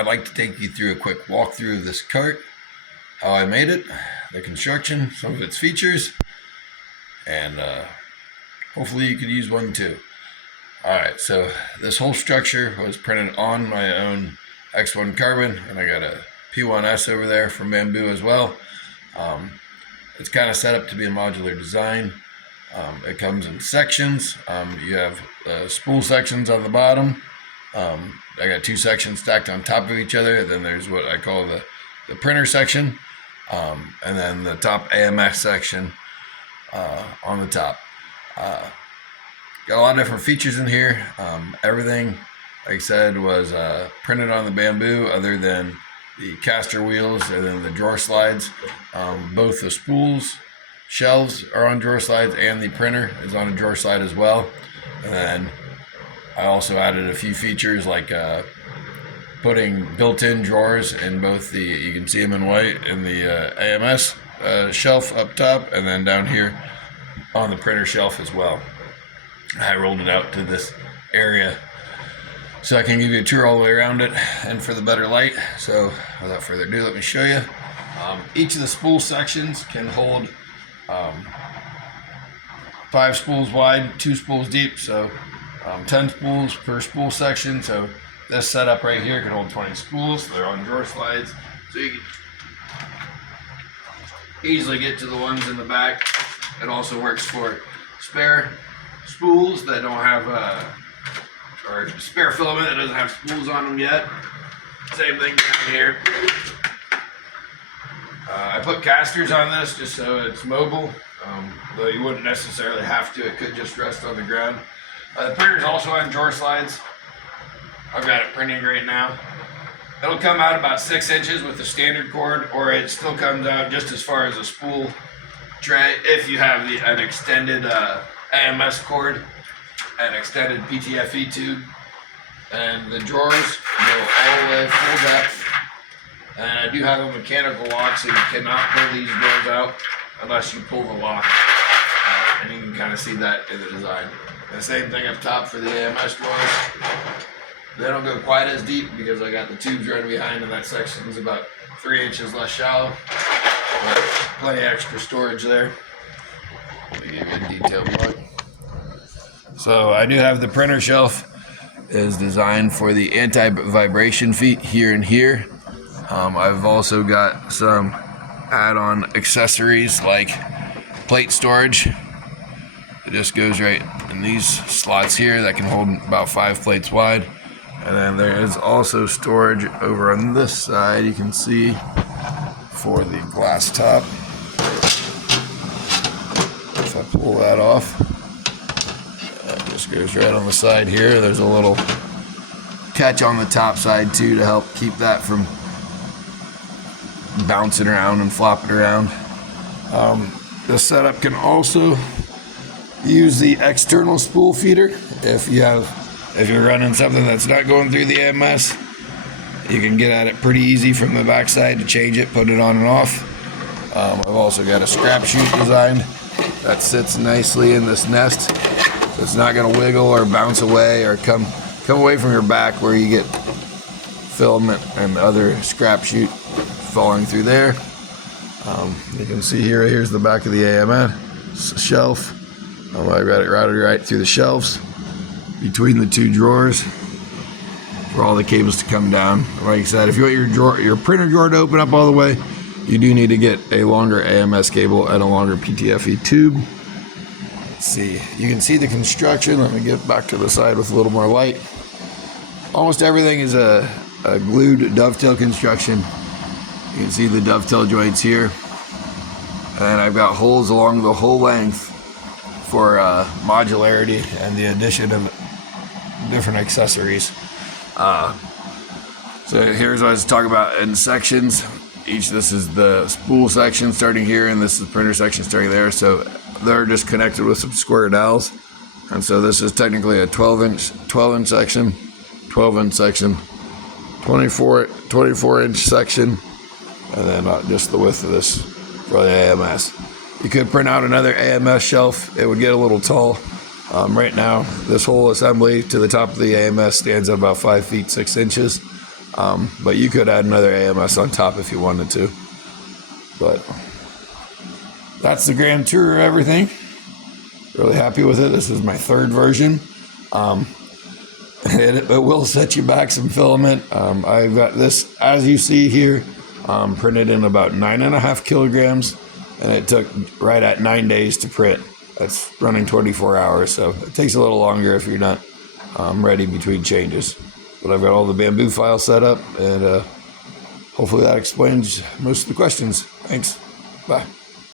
I'd like to take you through a quick walkthrough of this cart, how I made it, the construction, some of its features, and hopefully you could use one too. Alright, so this whole structure was printed on my own X1 carbon, and I got a P1S over there from Bambu as well. It's kind of set up to be a modular design. It comes in sections. You have spool sections on the bottom. I got two sections stacked on top of each other. Then there's what I call the printer section, and then the top AMS section on the top. Got a lot of different features in here. Everything, like I said, was printed on the Bambu, other than the caster wheels and then the drawer slides. Both the spools, shelves are on drawer slides, and the printer is on a drawer slide as well. And then I also added a few features like putting built-in drawers in both the, you can see them in white, in the AMS shelf up top, and then down here on the printer shelf as well. I rolled it out to this area so I can give you a tour all the way around it and for the better light. So without further ado, let me show you. Each of the spool sections can hold 5 spools wide, 2 spools deep, so 10 spools per spool section. So this setup right here can hold 20 spools. They're on drawer slides, so you can easily get to the ones in the back. It also works for spare spools that don't have or spare filament that doesn't have spools on them yet. Same thing down here. I put casters on this just so it's mobile, though you wouldn't necessarily have to. It could just rest on the ground. The printer's also on drawer slides. I've got it printing right now. It'll come out about 6 inches with the standard cord, or it still comes out just as far as a spool tray if you have an extended AMS cord, an extended PTFE tube, and the drawers go all the way full depth. And I do have a mechanical lock, so you cannot pull these drawers out unless you pull the lock. And you can kind of see that in the design. The same thing up top for the AMS drawers. They don't go quite as deep because I got the tubes right behind, and that section is about 3 inches less shallow. But plenty of extra storage there. Let me give you a detailed look. So I do have the printer shelf is designed for the anti-vibration feet here and here. I've also got some add-on accessories like plate storage. It just goes right in these slots here that can hold about 5 plates wide. And then there is also storage over on this side, you can see, for the glass top. If I pull that off, that just goes right on the side here. There's a little catch on the top side too to help keep that from bouncing around and flopping around. This setup can also use the external spool feeder. If you're running something that's not going through the AMS, you can get at it pretty easy from the backside to change it, put it on and off. I've also got a scrap chute designed that sits nicely in this nest, so it's not going to wiggle or bounce away or come away from your back where you get filament and other scrap chute falling through there. You can see here's the back of the AMS shelf. I've got it routed right through the shelves between the 2 drawers for all the cables to come down. Like I said, if you want your printer drawer to open up all the way, you do need to get a longer AMS cable and a longer PTFE tube. Let's see, you can see the construction. Let me get back to the side with a little more light. Almost everything is a glued dovetail construction. You can see the dovetail joints here. And I've got holes along the whole length for modularity and the addition of different accessories. So here's what I was talking about in sections. This is the spool section starting here, and this is the printer section starting there. So they're just connected with some square dowels. And so this is technically a 12-inch section, 12-inch section, 24-inch section, and then just the width of this for the AMS. You could print out another AMS shelf. It would get a little tall. Right now, this whole assembly to the top of the AMS stands at about 5 feet 6 inches. But you could add another AMS on top if you wanted to. But that's the grand tour of everything. Really happy with it. This is my third version. It will set you back some filament. I've got this, as you see here, printed in about 9.5 kilograms, and it took right at 9 days to print. That's running 24 hours, so it takes a little longer if you're not ready between changes. But I've got all the Bambu files set up, and hopefully that explains most of the questions. Thanks. Bye.